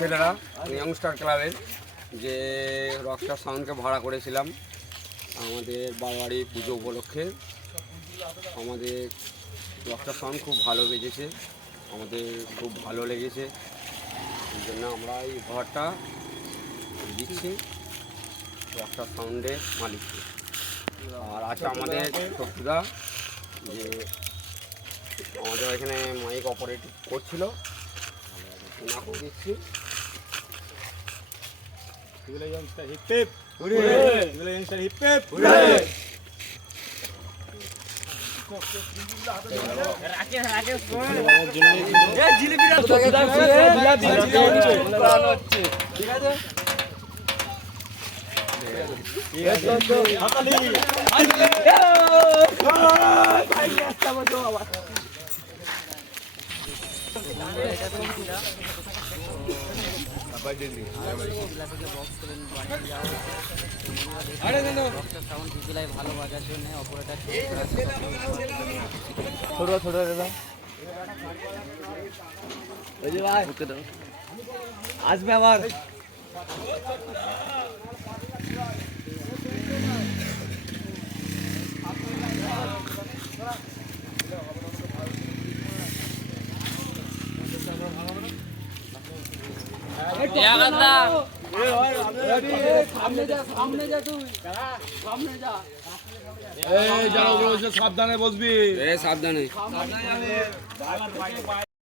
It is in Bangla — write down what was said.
ছেলেরা ইয়ংস্টার ক্লাবের যে রকস্টার সাউন্ডকে ভাড়া করেছিলাম আমাদের বারবাড়ি পুজো উপলক্ষে। আমাদের রকস্টার সাউন্ড খুব ভালো বেজেছে, আমাদের খুব ভালো লেগেছে, এই জন্য আমরা এই ঘরটা দিচ্ছি রকস্টার সাউন্ডের মালিককে। আর আছে আমাদের শত্রুদা, যে আমাদের এখানে মাইক অপারেট করছিল, ওনাকেও দিচ্ছি। ভালো বাজার জন্য অপারেটর আসবে আবার সাবধানে বসবি, সাবধানে।